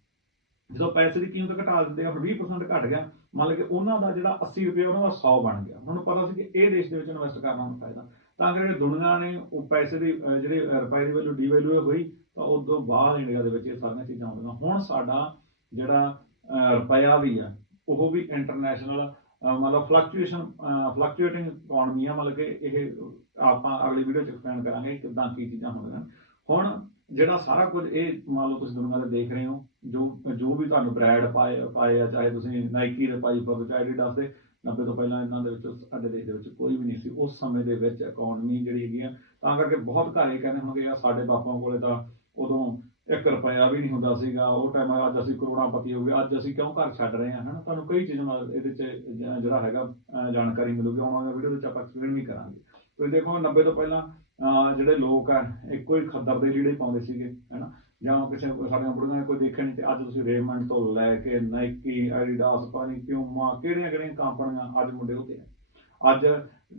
ਜਦੋਂ ਪੈਸੇ ਦੀ ਕੀਮਤ ਘਟਾ ਦਿੰਦੇ ਆ ਫਿਰ 20% ਘਟ ਗਿਆ। ਮੰਨ ਲਓ ਕਿ ਉਹਨਾਂ ਦਾ ਜਿਹੜਾ 80 ਰੁਪਏ, ਉਹਨਾਂ ਦਾ 100 ਬਣ ਗਿਆ। ਹੁਣ ਪਤਾ ਸੀ ਕਿ ਇਹ ਦੇਸ਼ ਦੇ ਵਿੱਚ ਇਨਵੈਸਟ ਕਰਨਾ ਹੁਣ ਫਾਇਦਾ। ਤਾਂ ਕਰਕੇ ਦੁਨੀਆ ਨੇ, ਉਹ ਪੈਸੇ ਦੀ ਜਿਹੜੇ ਰੁਪਏ ਦੀ ਵੈਲਿਊ ਡੀਵੈਲਿਊ ਹੋਈ ਤਾਂ ਉਸ ਬਾਅਦ ਇੰਡੀਆ ਦੇ ਵਿੱਚ ਇਹ ਸਾਰੀਆਂ ਚੀਜ਼ਾਂ ਆਉਂਦੀਆਂ ਹੁਣ ਸਾਡਾ ਜਿਹੜਾ ਰੁਪਇਆ ਵੀ ਆ, ਉਹ ਵੀ ਇੰਟਰਨੈਸ਼ਨਲ ਮਤਲਬ ਫਲਕਚੁਏਸ਼ਨ ਫਲਕਚੁਏਟਿੰਗ ਇਕਨੋਮੀ ਆ, ਮਤਲਬ ਕਿ ਇਹ ਆਪਾਂ ਅਗਲੀ ਵੀਡੀਓ ਚ ਐਕਸਪਲੇਨ ਕਰਾਂਗੇ ਕਿਦਾਂ ਕੀ ਚੀਜ਼ਾਂ ਹੁੰਦੀਆਂ ਹੁਣ ਜਿਹੜਾ ਸਾਰਾ ਕੁਝ ਇਹ ਮੰਨ ਲਓ ਤੁਸੀਂ ਦੁਨੀਆ ਦੇ ਦੇਖ ਰਹੇ ਹੋ, ਜੋ ਜੋ ਵੀ ਤੁਹਾਨੂੰ ਬ੍ਰਾਂਡ ਪਾਏ ਪਾਏ ਆ, ਚਾਹੇ ਤੁਸੀਂ ਨਾਈਕੀ ਦੇ ਪਾਈ ਪਾਓ ਚਾਹੇ ਐਡੀਡਾਸ ਦੇ 90 ਤੋਂ ਪਹਿਲਾਂ ਇਹਨਾਂ ਦੇ ਵਿੱਚ ਸਾਡੇ ਦੇਸ਼ ਦੇ ਵਿੱਚ ਕੋਈ ਵੀ ਨਹੀਂ ਸੀ। ਉਸ ਸਮੇਂ ਦੇ ਵਿੱਚ ਇਕਨੋਮੀ ਜਿਹੜੀ ਹੈਗੀ ਆ, ਤਾਂ ਕਰਕੇ ਬਹੁਤ ਘਰ ਕਹਿੰਦੇ ਹੋਣਗੇ, ਯਾਰ ਸਾਡੇ ਬਾਪਾਂ ਕੋਲੇ ਤਾਂ ਉਦੋਂ 1 ਰੁਪਇਆ ਵੀ ਨਹੀਂ ਹੁੰਦਾ ਸੀਗਾ। ਉਹ ਟਾਈਮ ਅੱਜ ਅਸੀਂ ਕਰੋੜਾਪਤੀ ਹੋ ਗਏ। ਅੱਜ ਅਸੀਂ ਕਿਉਂ ਘਰ ਛੱਡ ਰਹੇ ਹਾਂ? ਹਨਾ? ਤੁਹਾਨੂੰ ਕਈ ਚੀਜ਼ਾਂ ਇਹਦੇ ਚ ਜਿਹੜਾ ਹੈਗਾ ਜਾਣਕਾਰੀ ਮਿਲੂਗੀ। ਆਉਣ ਵਾਲੀ ਵੀਡੀਓ ਵਿੱਚ ਆਪਾਂ ਐਕਸਪਲੇਨ ਵੀ ਕਰਾਂਗੇ। ਤੁਸੀਂ ਦੇਖੋ 90 ਤੋਂ ਪਹਿਲਾਂ, ਅਹ, ਜਿਹੜੇ ਲੋਕ ਆ, ਇੱਕੋ ਹੀ ਖੱਦਰ ਦੇ ਲੀੜੇ ਪਾਉਂਦੇ ਸੀਗੇ, ਹਨਾ? ਜਾਂ ਕਿਸੇ ਸਾਡੀਆਂ ਬੁੜੀਆਂ ਨੇ ਕੋਈ ਦੇਖਿਆ ਨਹੀਂ ਤੇ ਅੱਜ ਤੁਸੀਂ ਰੇਮੰਡ ਤੋਂ ਲੈ ਕੇ ਨਾਈਕੀ ਐਡੀਡਾਸ ਪਾਣੀ ਪਿਊਮਾ ਕਿਹੜੀਆਂ ਕਿਹੜੀਆਂ ਕੰਪਨੀਆਂ ਅੱਜ ਮੁੰਡੇ ਉੱਤੇ ਆ। ਅੱਜ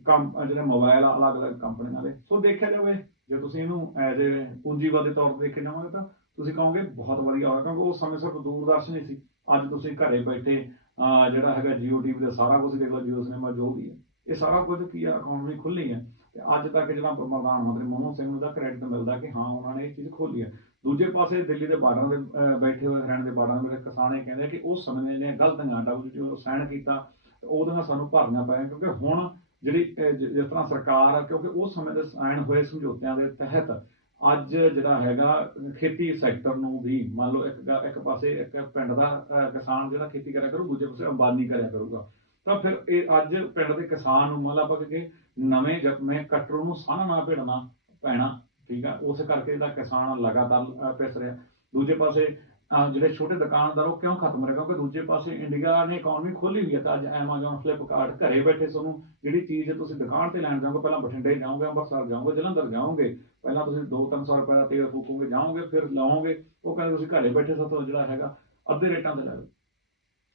ਕੰਮ, ਜਿਹੜੇ ਮੋਬਾਈਲ ਆ, ਅਲੱਗ-ਅਲੱਗ ਕੰਪਨੀਆਂ ਦੇ। ਸੋ ਦੇਖਿਆ ਜਾਵੇ ਜੇ ਤੁਸੀਂ ਇਹਨੂੰ ਐਜ਼ ਏ ਪੂੰਜੀਵਾਦ ਦੇ ਤੌਰ ਤੇ ਦੇਖੇ ਜਾਵਾਂਗੇ ਤਾਂ ਤੁਸੀਂ ਕਹੋਗੇ ਬਹੁਤ ਵਧੀਆ ਹੋਇਆ, ਕਿਉਂਕਿ ਉਸ ਸਮੇਂ ਸਿਰਫ ਦੂਰਦਰਸ਼ਨ ਹੀ ਸੀ। ਅੱਜ ਤੁਸੀਂ ਘਰੇ ਬੈਠੇ, ਅਹ, ਜਿਹੜਾ ਹੈਗਾ ਜੀਓ ਟੀਵੀ ਦਾ ਸਾਰਾ ਕੁਝ ਦੇਖ ਲਓ ਜੀਓ ਸਿਨੇਮਾ ਜੋ ਵੀ ਹੈ, ਇਹ ਸਾਰਾ ਕੁਝ ਕੀ ਆ ਇਕਨੋਮੀ ਖੁੱਲੀ ਹੈ। ਤੇ ਅੱਜ ਤੱਕ ਜਿਹੜਾ ਪ੍ਰਧਾਨ ਮੰਤਰੀ ਮਨਮੋਹਨ ਸਿੰਘ ਨੂੰ ਦਾ ਕ੍ਰੈਡਿਟ ਮਿਲਦਾ ਕਿ ਹਾਂ, ਉਹਨਾਂ ਨੇ ਇਹ ਚੀਜ਼ ਖੋਲੀ ਹੈ। ਦੂਜੇ ਪਾਸੇ ਦਿੱਲੀ ਦੇ ਬਾਰਡਰ ਦੇ ਬੈਠੇ ਹੋਏ, ਹਰਿਆਣੇ ਦੇ ਬਾਰਡਰ ਦੇ ਮੇਰੇ ਕਿਸਾਨ ਇਹ ਕਹਿੰਦੇ ਕਿ ਉਸ ਸਮੇਂ ਦੀਆਂ ਗਲਤੀਆਂ ਡਬਲਯੂਟੀਓ ਸਾਈਨ ਕੀਤਾ ਉਹਦੇ ਨਾਲ ਸਾਨੂੰ ਭਰਨੀਆਂ ਪਈਆਂ ਕਿਉਂਕਿ ਹੁਣ ਜਿਹੜੀ ਜਿਸ ਤਰ੍ਹਾਂ ਸਰਕਾਰ ਆ, ਕਿਉਂਕਿ ਉਸ ਸਮੇਂ ਦੇ ਸਾਈਨ ਹੋਏ ਸਮਝੌਤਿਆਂ ਦੇ ਤਹਿਤ ਅੱਜ ਜਿਹੜਾ ਹੈਗਾ ਖੇਤੀ ਸੈਕਟਰ ਨੂੰ ਵੀ, ਮੰਨ ਲਓ ਇੱਕ ਇੱਕ ਪਾਸੇ ਇੱਕ ਪਿੰਡ ਦਾ ਕਿਸਾਨ ਜਿਹੜਾ ਖੇਤੀ ਕਰਿਆ ਕਰੂ, ਦੂਜੇ ਪਾਸੇ ਅੰਬਾਨੀ ਕਰਿਆ ਕਰੂਗਾ। ਤਾਂ ਫਿਰ ਇਹ ਅੱਜ ਪਿੰਡ ਦੇ ਕਿਸਾਨ ਨੂੰ ਮੰਨ ਲਾ ਆਪਾਂ ਕਿ ਨਵੇਂ ਜਪਵੇਂ ਕਟਰੂ ਨੂੰ ਸਾਹ ਨਾ ਭੇੜਨਾ ਪੈਣਾ, ਠੀਕ ਆ? ਉਸ ਕਰਕੇ ਇਹਦਾ ਕਿਸਾਨ ਲਗਾਤਾਰ ਪਿਸ ਰਿਹਾ। ਦੂਜੇ ਪਾਸੇ ਜਿਹੜੇ ਛੋਟੇ ਦੁਕਾਨਦਾਰ ਉਹ ਕਿਉਂ ਖਤਮ ਹੋ ਰਹੇ? ਕਿਉਂਕਿ ਦੂਜੇ ਪਾਸੇ ਇੰਡੀਆ ਨੇ ਇਕਨੋਮੀ ਖੋਲੀ ਹੋਈ ਹੈ ਤਾਂ ਅੱਜ ਐਮਾਜ਼ਨ ਫਲਿੱਪਕਾਰਟ ਘਰੇ ਬੈਠੇ ਤੁਹਾਨੂੰ ਜਿਹੜੀ ਚੀਜ਼ ਤੁਸੀਂ ਦੁਕਾਨ ਤੇ ਲੈਣ ਜਾਓਗੇ, ਪਹਿਲਾਂ ਬਠਿੰਡੇ ਜਾਓਗੇ, ਅੰਮ੍ਰਿਤਸਰ ਜਾਓਗੇ, ਜਲੰਧਰ ਜਾਓਗੇ, ਪਹਿਲਾਂ ਤੁਸੀਂ 2-300 ਰੁਪਏ ਦਾ ਤੇਲ ਫੂਕੋਗੇ, ਜਾਓਗੇ, ਫਿਰ ਲਾਓਗੇ, ਉਹ ਕਹਿੰਦੇ ਤੁਸੀਂ ਘਰੇ ਬੈਠੇ ਸਭ ਜਿਹੜਾ ਹੈਗਾ, ਅੱਧੇ ਰੇਟਾਂ ਤੇ ਲੈ ਲਓ।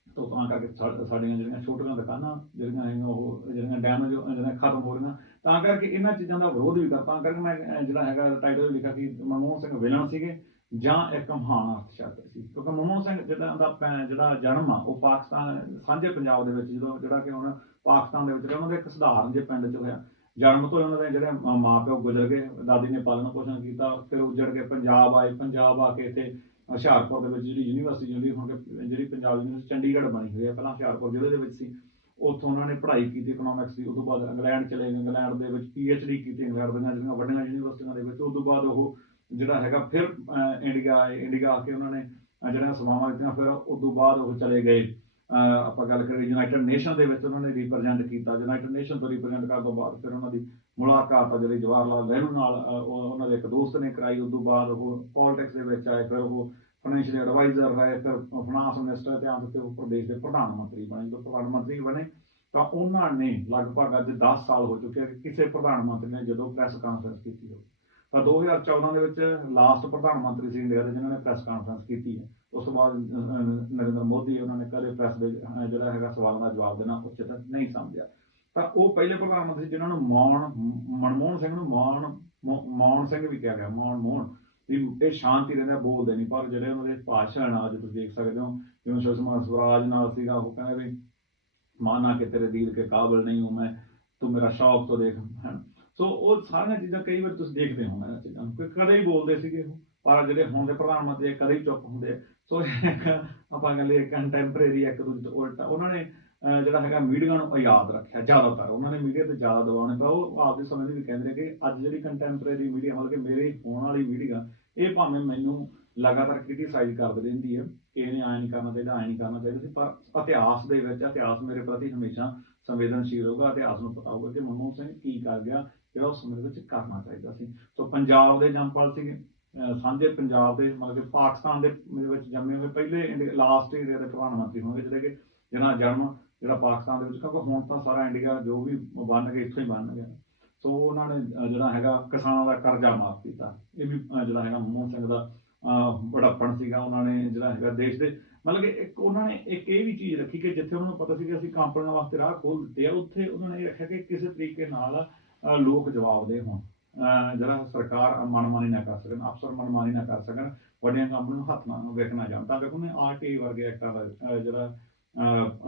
ਤੋਂ ਤਾਂ ਕਰਕੇ ਸਾ- ਸਾਡੀਆਂ ਜਿਹੜੀਆਂ ਛੋਟੀਆਂ ਦੁਕਾਨਾਂ, ਜਿਹੜੀਆਂ ਹੈਗੀਆਂ ਉਹ, ਜਿਹੜੀਆਂ ਡੈਮੇਜ ਜਿਹੜੀਆਂ ਖਤਮ ਹੋ ਰਹੀਆਂ, ਤਾਂ ਕਰਕੇ ਇਹਨਾਂ ਚੀਜ਼ਾਂ ਦਾ ਵਿਰੋਧ ਵੀ ਕਰਦਾ ਤਾਂ ਕਰਕੇ ਮੈਂ, ਜਿਹੜਾ ਹੈਗਾ ਟਾਈਟਲ ਲਿਖਿਆ ਕਿ ਮਨਮੋਹਨ ਸਿੰਘ ਵਿਲਨ ਸੀਗੇ। ਜਾਂ ਇੱਕ ਮਹਾਨ ਅਰਥਸ਼ਾਸਤਰੀ ਸੀ। ਕਿਉਂਕਿ ਮਨਮੋਹਨ ਸਿੰਘ ਜਿਹੜਾ ਦਾ ਪੈ- ਜਿਹੜਾ ਜਨਮ ਆ ਉਹ ਪਾਕਿਸਤਾਨ ਸਾਂਝੇ ਪੰਜਾਬ ਦੇ ਵਿੱਚ ਜਦੋਂ ਜਿਹੜਾ ਕਿ ਹੁਣ ਪਾਕਿਸਤਾਨ ਦੇ ਵਿੱਚ ਰਿਹਾ, ਉਹਨਾਂ ਦੇ ਇੱਕ ਸਧਾਰਨ ਜਿਹੇ ਪਿੰਡ 'ਚ ਹੋਇਆ। ਜਨਮ ਤੋਂ ਉਹਨਾਂ ਦੇ ਜਿਹੜੇ ਮ- ਮਾਂ ਪਿਓ ਗੁਜ਼ਰ ਗਏ ਦਾਦੀ ਨੇ ਪਾਲਣ ਪੋਸ਼ਣ ਕੀਤਾ ਫਿਰ ਉੱਜੜ ਕੇ ਪੰਜਾਬ ਆਏ। ਪੰਜਾਬ ਆ ਕੇ ਇੱਥੇ ਹੁਸ਼ਿਆਰਪੁਰ ਦੇ ਵਿੱਚ ਜਿਹੜੀ ਯੂਨੀਵਰਸਿਟੀ ਜਿਹੜੀ ਹੁਣ ਕਿ ਜਿਹੜੀ ਪੰਜਾਬ ਯੂਨੀਵਰਸਿਟੀ ਚੰਡੀਗੜ੍ਹ ਬਣੀ ਹੋਈ ਹੈ ਪਹਿਲਾਂ ਹੁਸ਼ਿਆਰਪੁਰ ਜ਼ਿਲ੍ਹੇ ਦੇ ਵਿੱਚ ਸੀ। ਉੱਥੋਂ ਉਹਨਾਂ ਨੇ ਪੜ੍ਹਾਈ ਕੀਤੀ ਇਕਨੋਮਿਕਸ ਦੀ ਉਸ ਤੋਂ ਬਾਅਦ ਇੰਗਲੈਂਡ ਚਲੇ ਗਏ। ਇੰਗਲੈਂਡ ਦੇ ਵਿੱਚ ਡੀ ਕੀਤੀ ਇੰਗਲੈਂਡ ਦੀਆਂ ਜਿਹੜੀਆਂ ਵੱਡੀਆਂ ਯੂਨੀਵਰਸਿਟੀਆਂ ਦੇ ਵਿੱਚ ਉਸ ਤੋਂ ਬਾਅਦ ਉਹ ਜਿਹੜਾ ਹੈਗਾ, ਫਿਰ ਇੰਡੀਆ ਆਏ, ਇੰਡੀਆ ਆ ਕੇ ਉਹਨਾਂ ਨੇ ਜਿਹੜੀਆਂ ਸੇਵਾਵਾਂ ਦਿੱਤੀਆਂ, ਫਿਰ ਉਸ ਤੋਂ ਬਾਅਦ ਉਹ ਚਲੇ ਗਏ। ਆਪਾਂ ਗੱਲ ਕਰੀਏ ਯੂਨਾਈਟਿਡ ਨੇਸ਼ਨ ਦੇ ਵਿੱਚ ਉਹਨਾਂ ਨੇ ਰਿਪਰੈਜ਼ੈਂਟ ਕੀਤਾ। ਯੂਨਾਈਟਿਡ ਨੇਸ਼ਨ ਤੋਂ ਰਿਪਰੈਜ਼ੈਂਟ ਕਰਨ ਤੋਂ ਬਾਅਦ ਫਿਰ ਉਹਨਾਂ ਦੀ ਮੁਲਾਕਾਤ ਆ ਜਿਹੜੀ ਜਵਾਹਰ ਲਾਲ ਨਹਿਰੂ ਨਾਲ ਉਹਨਾਂ ਦੇ ਇੱਕ ਦੋਸਤ ਨੇ ਕਰਾਈ। ਉਸ ਤੋਂ ਬਾਅਦ ਉਹ ਪੋਲਿਟਿਕਸ ਦੇ ਵਿੱਚ ਆਏ, ਫਿਰ ਉਹ ਫਾਈਨੈਂਸ਼ੀਅਲ ਐਡਵਾਈਜ਼ਰ ਰਹੇ, ਫਿਰ ਫਾਈਨਾਂਸ ਮਿਨਿਸਟਰ ਤੇ ਆਪ ਤੇ ਉਹ ਪ੍ਰਦੇਸ਼ ਦੇ ਪ੍ਰਧਾਨ ਮੰਤਰੀ ਬਣੇ। ਜਦੋਂ ਪ੍ਰਧਾਨ ਮੰਤਰੀ ਬਣੇ, ਤਾਂ ਉਹਨਾਂ ਨੇ ਲਗਭਗ ਅੱਜ 10 ਸਾਲ ਹੋ ਚੁੱਕੇ ਆ ਕਿ ਕਿਸੇ ਪ੍ਰਧਾਨ ਮੰਤਰੀ ਨੇ ਜਦੋਂ ਪ੍ਰੈਸ ਕਾਨਫਰੰਸ ਕੀਤੀ ਹੋਵੇ। ਤਾਂ 2014 ਦੇ ਵਿੱਚ ਲਾਸਟ ਪ੍ਰਧਾਨ ਮੰਤਰੀ ਸੀ ਇੰਡੀਆ ਦੇ, ਜਿਨ੍ਹਾਂ ਨੇ ਪ੍ਰੈਸ ਕਾਨਫਰੰਸ ਕੀਤੀ ਹੈ। ਉਸ ਤੋਂ ਬਾਅਦ ਨਰਿੰਦਰ ਮੋਦੀ ਉਹਨਾਂ ਨੇ ਕਦੇ ਪ੍ਰੈਸ ਦੇ ਜਿਹੜਾ ਹੈਗਾ ਸਵਾਲਾਂ ਦਾ ਜਵਾਬ ਦੇਣਾ ਉਚਿਤ ਨਹੀਂ ਸਮਝਿਆ। ਤਾਂ ਉਹ ਪਹਿਲੇ ਪ੍ਰਧਾਨ ਮੰਤਰੀ ਜਿਨ੍ਹਾਂ ਨੂੰ ਮੌਨ ਮਨਮੋਹਨ ਸਿੰਘ ਨੂੰ ਮੌਨ ਮੌ- ਮੌਨ ਸਿੰਘ ਵੀ ਕਿਹਾ ਗਿਆ ਮੌਨ ਮੋਹਨ। ਵੀ ਇਹ ਸ਼ਾਂਤੀ ਰਹਿੰਦਾ, ਬੋਲਦੇ ਨਹੀਂ। ਪਰ ਜਿਹੜੇ ਉਹਨਾਂ ਦੇ ਭਾਸ਼ਣ ਆ ਅੱਜ ਤੁਸੀਂ ਦੇਖ ਸਕਦੇ ਹੋ, ਜਿਵੇਂ ਸੁਸ਼ਮਾ ਸਵਰਾਜ ਨਾਲ ਸੀਗਾ, ਉਹ ਕਹਿੰਦੇ ਵੀ, ਮਾਨਾ ਕਿ ਤੇਰੇ ਦਿਲ ਕੇ ਕਾਬਲ ਨਹੀਂ ਹੂੰ ਮੈਂ, ਤੂੰ ਮੇਰਾ ਸ਼ੌਕ ਤੋਂ ਦੇਖ, ਹੈ। ਸੋ ਉਹ ਸਾਰੀਆਂ ਚੀਜ਼ਾਂ ਕਈ ਵਾਰ ਤੁਸੀਂ ਦੇਖਦੇ ਹੋ ਇਹਨਾਂ ਚੀਜ਼ਾਂ ਨੂੰ ਕਿ ਕਦੇ ਹੀ ਬੋਲਦੇ ਸੀਗੇ ਉਹ ਪਰ ਜਿਹੜੇ ਹੁਣ ਦੇ ਪ੍ਰਧਾਨ ਮੰਤਰੀ ਆ, ਕਦੇ ਹੀ ਚੁੱਪ ਹੁੰਦੇ ਆ। ਸੋ ਆਪਾਂ ਕਹਿੰਦੇ ਕੰਟੈਂਪਰੇਰੀ ਇੱਕ ਦੂਜੇ ਤੋਂ ਉਲਟਾ। ਉਹਨਾਂ ਨੇ ਅਹ, ਜਿਹੜਾ ਹੈਗਾ ਮੀਡੀਆ ਨੂੰ ਆਜ਼ਾਦ ਰੱਖਿਆ ਜ਼ਿਆਦਾਤਰ। ਉਹਨਾਂ ਨੇ ਮੀਡੀਆ ਤੇ ਜ਼ਿਆਦਾ ਦਬਾਅ ਪਿਆ ਉਹ ਆਪਦੇ ਸਮੇਂ ਦੇ ਵੀ ਕਹਿੰਦੇ ਨੇ ਕਿ ਅੱਜ ਜਿਹੜੀ ਕੰਟੈਂਪਰੇਰੀ ਮੀਡੀਆ ਮਤਲਬ ਕਿ ਮੇਰੇ ਹੋਣ ਵਾਲੀ ਮੀਡੀਆ ਇਹ ਭਾਵੇਂ ਮੈਨੂੰ ਲਗਾਤਾਰ ਕ੍ਰਿਟੀਸਾਈਜ਼ ਕਰਦੀ ਰਹਿੰਦੀ ਹੈ ਕਿ ਇਹਨੇ ਐਂ ਨਹੀਂ ਕਰਨਾ ਚਾਹੀਦਾ ਐਂ ਨਹੀਂ ਕਰਨਾ ਚਾਹੀਦਾ ਸੀ ਪਰ ਇਤਿਹਾਸ ਦੇ ਵਿੱਚ ਇਤਿਹਾਸ ਮੇਰੇ ਪ੍ਰਤੀ ਹਮੇਸ਼ਾ ਸੰਵੇਦਨਸ਼ੀਲ ਹੋਊਗਾ ਇਤਿਹਾਸ ਨੂੰ ਪਤਾ ਹੋਊਗਾ ਕਿ ਮਨਮੋਹਨ ਸਿੰਘ ਕੀ ਕਰ ਗਿਆ ਜਿਹੜਾ ਉਸ ਸਮੇਂ ਵਿੱਚ ਕਰਨਾ ਚਾਹੀਦਾ ਸੀ। ਸੋ ਪੰਜਾਬ ਦੇ ਜੰਪਲ ਸੀਗੇ। ਸਾਂਝੇ ਪੰਜਾਬ ਦੇ ਮਤਲਬ ਕਿ ਪਾਕਿਸਤਾਨ ਦੇ ਵਿੱਚ ਜੰਮੇ ਹੋਏ ਪਹਿਲੇ ਲਾਸਟ ਏਰੀਆ ਦੇ ਪ੍ਰਧਾਨ ਮੰਤਰੀ ਹੋਣਗੇ ਜਿਹੜੇ ਕਿ ਜਿਹਨਾਂ ਦਾ ਜਨਮ ਜਿਹੜਾ ਪਾਕਿਸਤਾਨ ਦੇ ਵਿੱਚ, ਕਿਉਂਕਿ ਹੁਣ ਤਾਂ ਸਾਰਾ ਇੰਡੀਆ ਜੋ ਵੀ ਬਣ ਗਿਆ, ਇੱਥੋਂ ਹੀ ਬਣ ਗਿਆ। ਸੋ ਉਹਨਾਂ ਨੇ ਜਿਹੜਾ ਹੈਗਾ ਕਿਸਾਨਾਂ ਦਾ ਕਰਜ਼ਾ ਮਾਫ ਕੀਤਾ। ਇਹ ਵੀ ਜਿਹੜਾ ਹੈਗਾ ਮਨਮੋਹਨ ਸਿੰਘ ਦਾ, ਅਹ ਬੜਾਪਣ ਸੀਗਾ। ਉਹਨਾਂ ਨੇ ਜਿਹੜਾ ਹੈਗਾ ਦੇਸ਼ ਦੇ ਮਤਲਬ ਕਿ ਇੱਕ ਉਹਨਾਂ ਨੇ ਇੱਕ ਇਹ ਵੀ ਚੀਜ਼ ਰੱਖੀ ਕਿ ਜਿੱਥੇ ਉਹਨਾਂ ਨੂੰ ਪਤਾ ਸੀ ਕਿ ਅਸੀਂ ਕੰਪਨੀਆਂ ਵਾਸਤੇ ਰਾਹ ਖੋਲ ਦਿੱਤੇ ਆ, ਉੱਥੇ ਉਹਨਾਂ ਨੇ ਇਹ ਰੱਖਿਆ ਕਿ ਕਿਸੇ ਤਰੀਕੇ ਨਾਲ ਲੋਕ ਜਵਾਬਦੇਹ ਹੋਣ। ਅਹ ਜਿਹੜਾ ਸਰਕਾਰ ਮਨਮਾਨੀ ਨਾ ਕਰ ਸਕਣ, ਅਫਸਰ ਮਨਮਾਨੀ ਨਾ ਕਰ ਸਕਣ, ਵੱਡੀਆਂ ਕੰਪਨੀਆਂ ਨੂੰ ਹੱਥ ਨਾਲ ਵੇਖਣਾ ਜਾਣ ਤਾਂ ਕਿ ਉਹਨੇ ਆਰਟੀ ਵਰਗੇ ਐਕਟਾਂ ਜਿਹੜਾ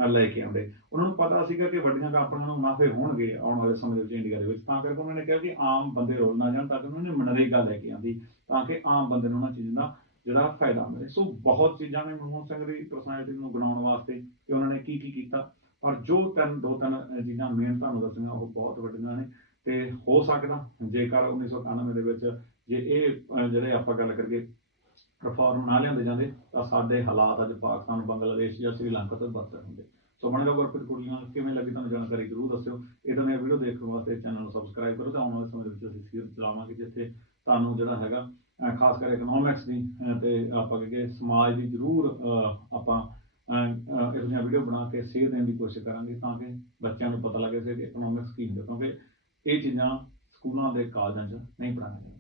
ਲੈ ਕੇ ਆਉਂਦੇ। ਉਹਨਾਂ ਨੂੰ ਪਤਾ ਸੀਗਾ ਕਿ ਵੱਡੀਆਂ ਕੰਪਨੀਆਂ ਨੂੰ ਮੁਨਾਫੇ ਹੋਣਗੇ ਆਉਣ ਵਾਲੇ ਸਮੇਂ ਦੇ ਵਿੱਚ ਇੰਡੀਆ ਦੇ ਵਿੱਚ। ਤਾਂ ਕਰਕੇ ਉਹਨਾਂ ਨੇ ਕਿਹਾ ਕਿ ਆਮ ਬੰਦੇ ਰੋਲ ਨਾ ਜਾਣ ਤਾਂ ਕਿ ਉਹਨਾਂ ਨੇ ਮਨਰੇਗਾ ਲੈ ਕੇ ਆਂਦੀ ਤਾਂ ਕਿ ਆਮ ਬੰਦੇ ਨੂੰ ਉਹਨਾਂ ਚੀਜ਼ਾਂ ਦਾ ਜਿਹੜਾ ਫਾਇਦਾ ਮਿਲੇ। ਸੋ ਬਹੁਤ ਚੀਜ਼ਾਂ ਨੇ ਮਨਮੋਹਨ ਸਿੰਘ ਦੀ ਪਰਸਨੈਲਿਟੀ ਨੂੰ ਬਣਾਉਣ ਵਾਸਤੇ ਕਿ ਉਹਨਾਂ ਨੇ ਕੀ ਕੀ ਕੀਤਾ। ਪਰ ਜੋ ਤਿੰਨ ਦੋ ਤਿੰਨ ਚੀਜ਼ਾਂ ਮੇਨ ਤੁਹਾਨੂੰ ਦੱਸੀਆਂ, ਉਹ ਬਹੁਤ ਵੱਡੀਆਂ ਨੇ। ਤੇ ਹੋ ਸਕਦਾ, ਜੇਕਰ 1991 ਦੇ ਵਿੱਚ ਜੇ ਇਹ ਜਿਹੜੇ ਆਪਾਂ ਗੱਲ ਕਰੀਏ ਰਿਫਾਰਮ ਨਾ ਲਿਆਂਦੇ ਜਾਂਦੇ, ਤਾਂ ਸਾਡੇ ਹਾਲਾਤ ਅੱਜ ਪਾਕਿਸਤਾਨ, ਬੰਗਲਾਦੇਸ਼ ਜਾਂ ਸ੍ਰੀਲੰਕਾ ਤੋਂ ਬਦਤਰ ਹੁੰਦੇ। ਸੋ ਬਣੇਗਾ ਗੁਰਪ੍ਰੀਤ ਕੁੜੀਆਂ, ਕਿਵੇਂ ਲੱਗੀ ਤੁਹਾਨੂੰ ਜਾਣਕਾਰੀ ਜ਼ਰੂਰ ਦੱਸਿਓ। ਇਦਾਂ ਦੀਆਂ ਵੀਡੀਓ ਦੇਖਣ ਵਾਸਤੇ ਚੈਨਲ ਨੂੰ ਸਬਸਕ੍ਰਾਈਬ ਕਰੋ ਤਾਂ ਆਉਣ ਵਾਲੇ ਸਮੇਂ ਦੇ ਵਿੱਚ ਅਸੀਂ ਸੀਰੀਜ਼ ਚਲਾਵਾਂਗੇ, ਜਿੱਥੇ ਤੁਹਾਨੂੰ ਜਿਹੜਾ ਹੈਗਾ ਖਾਸ ਕਰ ਇਕਨੋਮਿਕਸ ਦੀ, ਅਹ, ਤੇ ਆਪਾਂ ਕਿ ਸਮਾਜ ਦੀ ਜ਼ਰੂਰ, ਅਹ, ਆਪਾਂ ਇਹੋ ਜਿਹੀਆਂ ਵੀਡੀਓ ਬਣਾ ਕੇ ਸੇਧ ਦੇਣ ਦੀ ਕੋਸ਼ਿਸ਼ ਕਰਾਂਗੇ ਤਾਂ ਕਿ ਬੱਚਿਆਂ ਨੂੰ ਪਤਾ ਲੱਗੇ ਕਿ ਇਕਨੋਮਿਕਸ ਕੀ ਹੁੰਦਾ। ਕਿਉਂਕਿ ਇਹ ਚੀਜ਼ਾਂ ਸਕੂਲਾਂ ਦੇ ਕਾਲਜਾਂ 'ਚ ਨਹੀਂ ਪੜ੍ਹਾਈਆਂ ਜਾਂਦੀਆਂ